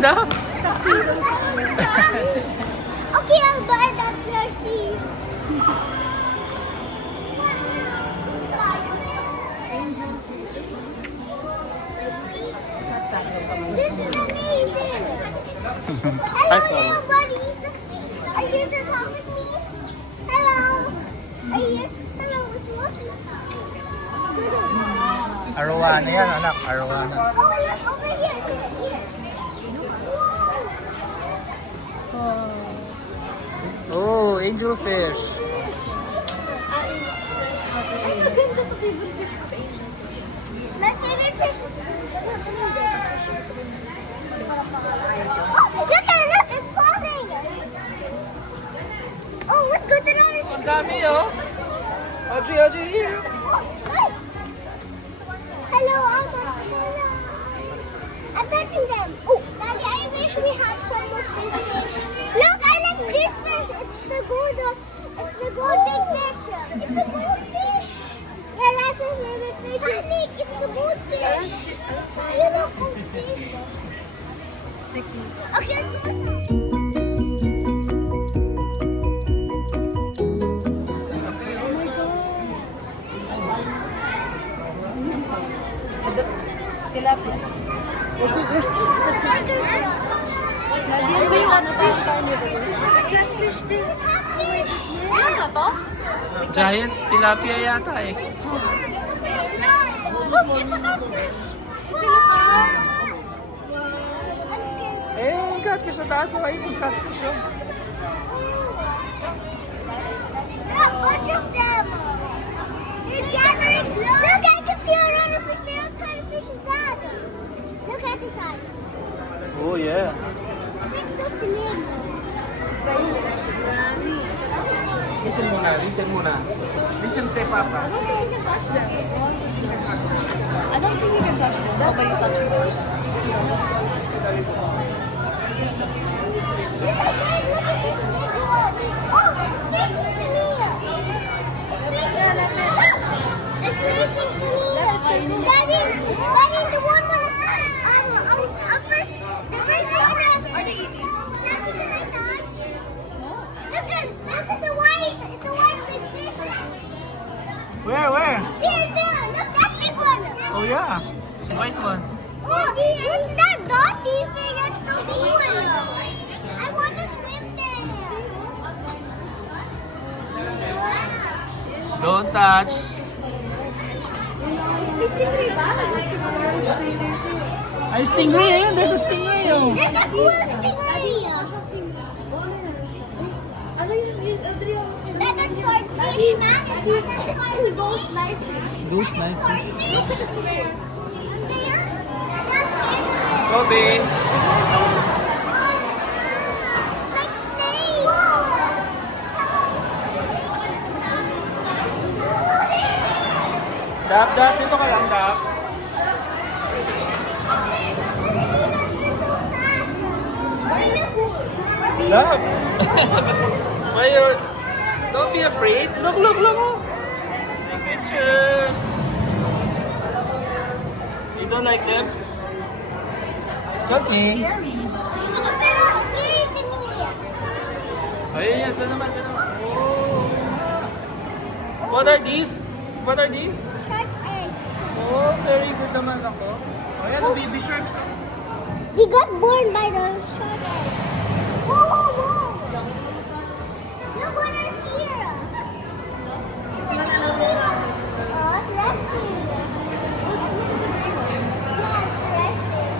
ganda. Okay, I'll buy that plushie. This is amazing. Hello, little buddies. Are you here to talk with me? Hello. Are you here? Hello, what's walking? Arowana yan, anak. Arowana. Oh, look over here. Here. Whoa. Oh, angelfish. My favorite fish is... Oh, look at it, look, it's falling. Oh, let's go to the other Ang side. dami, oh. Audrey, here. Oh, good. Hello, I'm touching them. I'm touching them. Oh, Daddy, I wish we had some of this fish. Look, I like this fish. It's the gold big fish. It's a goldfish. Yeah, that's his favorite fish. I think it's the goldfish. You know, goldfish. Okay, let's go. Tilapia. Catfish din. Ano to? Giant tilapia yata eh. Look, it's a catfish. Eh, catfish sa taas. Oh, ayun yung catfish, oh. A bunch of them. They're gathering. Look, I can see a lot of fish. What kind of fish is that? Look at this side. Oh, yeah. It's so slim. Listen muna, listen muna. Listen to Papa. I don't think you can touch them. Nobody's touching them. This is big. Look at this big one. Oh, it's facing to me. It's facing to me. Daddy, the one first, the first one. Are they eating? Daddy, can I touch? Look at the white. It's a white big fish. Where? There. Look, that big one. Oh, yeah. It's a white one. Oh, what's that dotty thing? That's so cool. I want to swim there. Don't touch. Ay, stingray. Ayun, there's a stingray, oh. There's a cool stingray. Is that a swordfish, man? Is that a swordfish? Ghost knife. Goose knife. Swordfish? And there? Kobe. It's like snake. Dap, dito ka lang, Dap. Dap. Why don't be afraid. Look. Oh. Signatures. You don't like them? It's okay. They're not scary to me. Ayun, ito naman. Oh. What are these? Shark eggs. Oh, very good naman ako. Ayan, baby sharks. They got born by the shark eggs. Whoa. Look what is here. It's a baby. Oh, it's resting. Yeah, it's resting.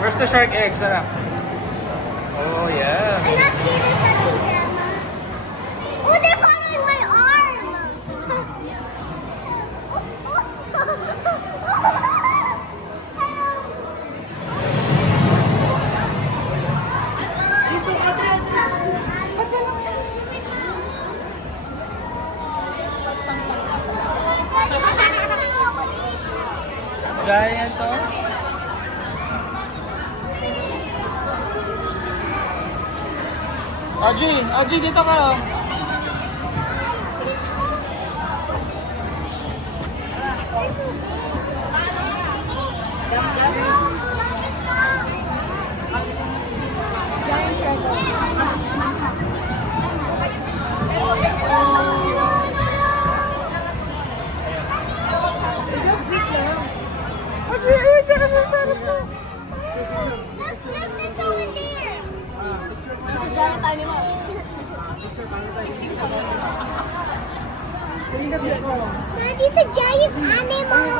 Where's the shark eggs, anak? Oh, yeah. I'm not scared of touching them. Oh, they're following my arm. Hello. Giant, oh. Audrey, dito ka, oh. They're so big. animal. Daddy's a giant animal.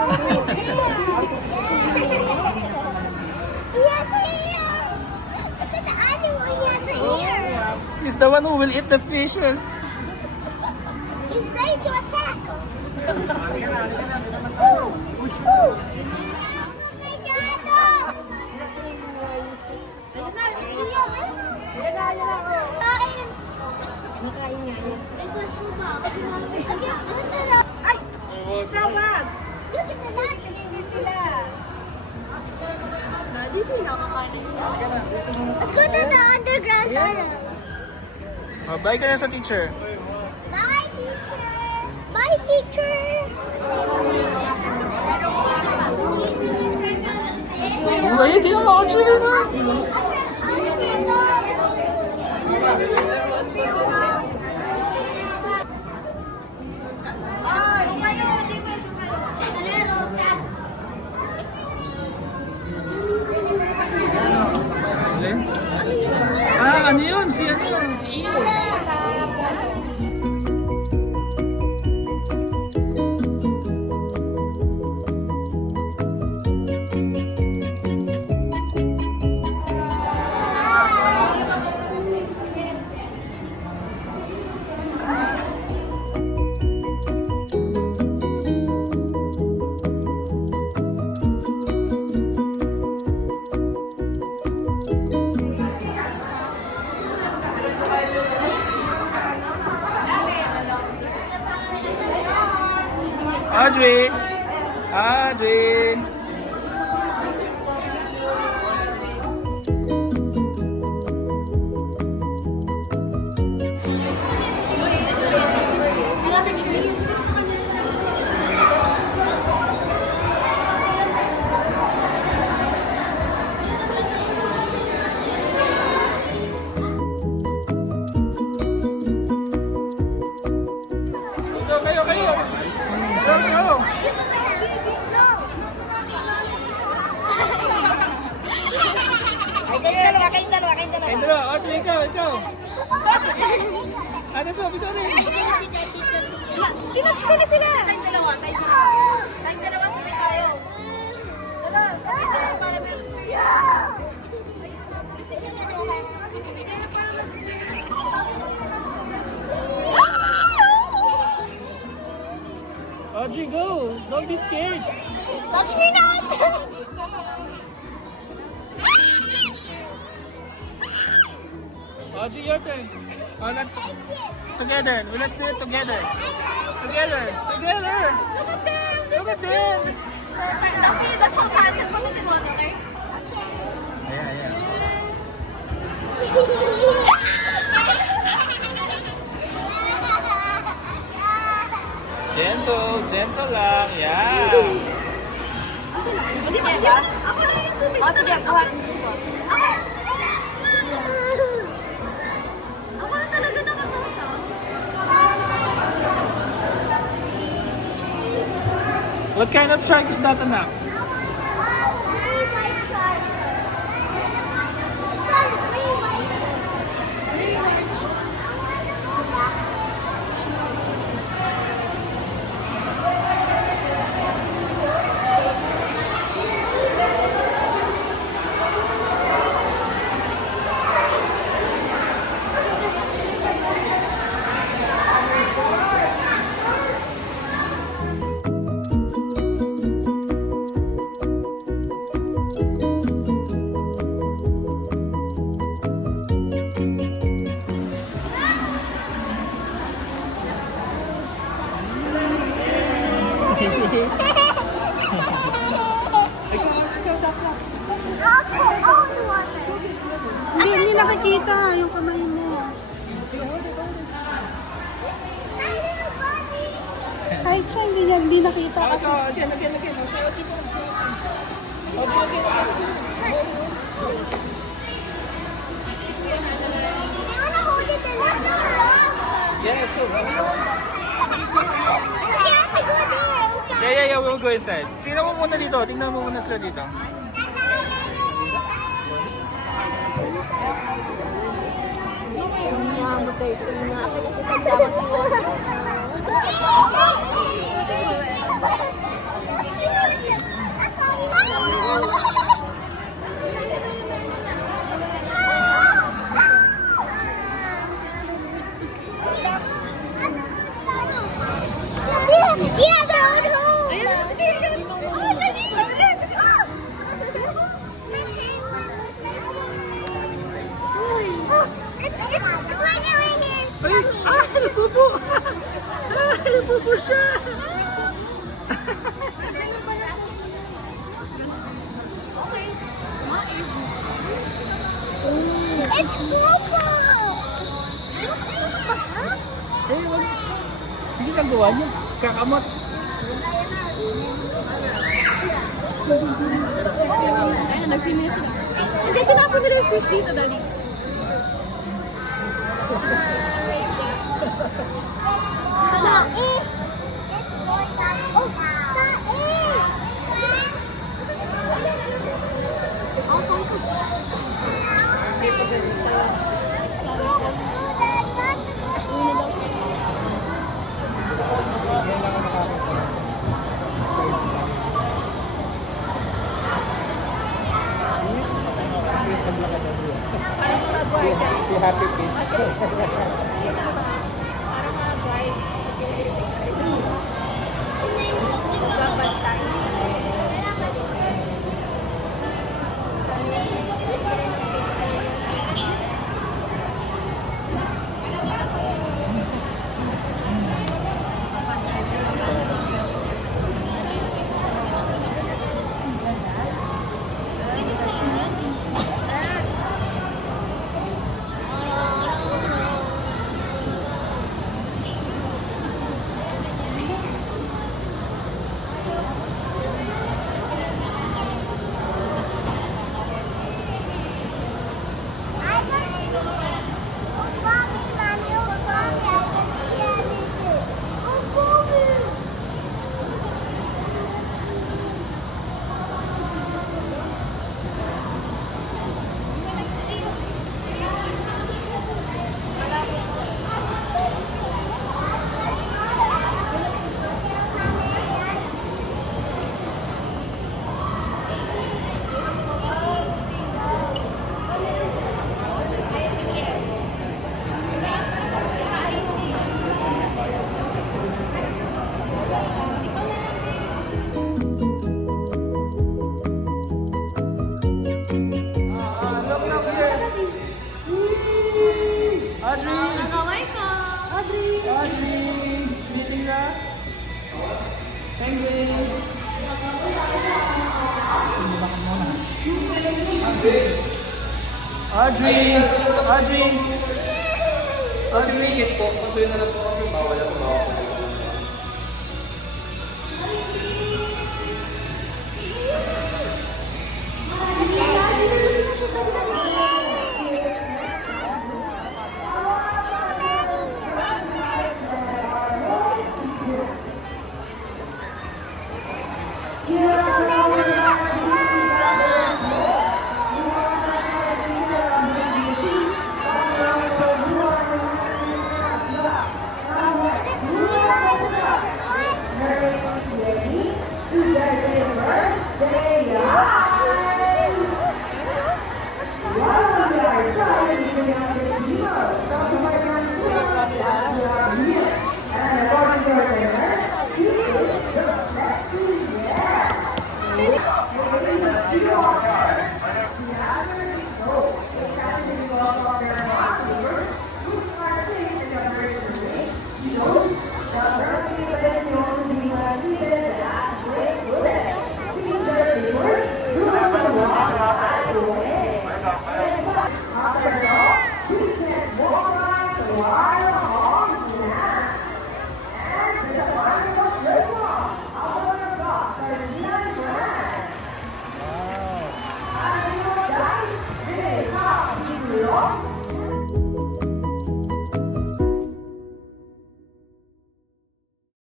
He has a hair. Look at the animal. He has a hair. He's the one who will eat the fishes. He's ready to attack. Ooh. Ooh. Oh my God. Ay! Sawag! Look at the light! Nagiging sila! Dito yung nakakain siya. Let's go to the underground tunnel. Oh, bye ka na sa teacher. Bye, teacher! Bye, teacher! Ayun, di naman ako dyan na. Alin? Ah, ano yun? Si Iyo. Audrey! Audrey! Kayo! Go! Kayong dalawa. Ay, dalawa. Audrey, ikaw. Ano sabi ko rin? Kinatch ko na sila. Tayong dalawa sabay tayo. Tara, sabay tayo para may experience. Audrey, go! Don't be scared. Touch me not! Audrey, your turn. Oh, together. Let's do it together. Together. Look at them! Look at them. That's how cats and put it in water, right? Ayan. Gentle lang. Yeah. Hindi ba? Ako na yung tubig. Oh, sige, buhat. Ako na talaga nakasawsaw. What kind of shark is that, anak? Hindi nakikita yung kamay mo. Kahit siya, hindi nakita kasi. Again. Say Audrey po. Yeah, so. Yeah, we'll go inside. Tingnan mo muna dito. Tingnan mo muna sila dito. birthday. Ito yung mga kasi tanda ko Yeah, they're on home. Ay! Ah! Napupo! Ah! Napupo siya! It's Coco! Eh, wag. Hindi nagawa niya. Kakamot. Ayun, nagsimili sila. Hindi, tinapon nila yung fish dito, Daddy. Tae! Oh, tae! Si Happy Kids. Nagaway ko. Audrey! Siniting na? Penguin! Sino ba ka muna? Audrey! Audrey! Kasi may hit po, pasuyin na lang po kasi bawal ako bawal.